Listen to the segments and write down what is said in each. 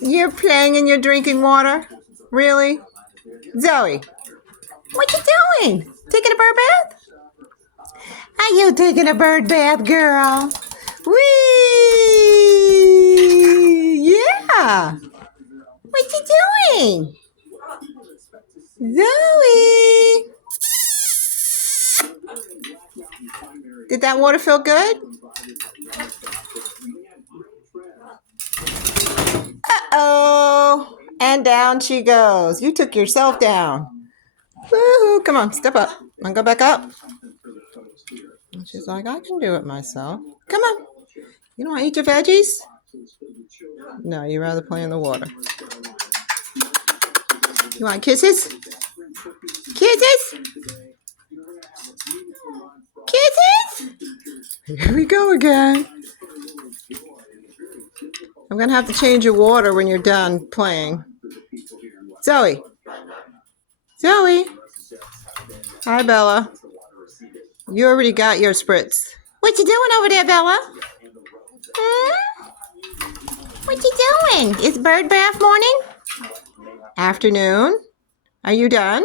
You're playing and you're drinking water? Really? Zoe, what you doing? Taking a bird bath? Are you taking a bird bath, girl? Whee! Yeah! What you doing? Zoe! Did that water feel good? Uh-oh! And down she goes. You took yourself down. Woohoo! Come on, step up. Want to go back up? And she's like, I can do it myself. Come on. You don't want to eat your veggies? No, you'd rather play in the water. You want kisses? Kisses? Kisses? Here we go again. I'm going to have to change your water when you're done playing. Zoe. Zoe. Hi, Bella. You already got your spritz. What you doing over there, Bella? What you doing? It's bird bath morning? Afternoon? Are you done?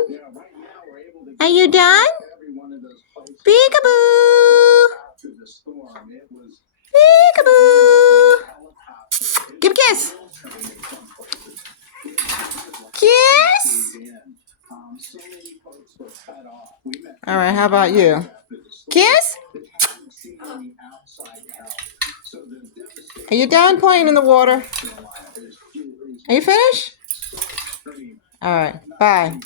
Are you done? Peekaboo! Peekaboo! Give a kiss. Kiss? All right, how about you? Kiss? Are you done playing in the water? Are you finished? All right, bye.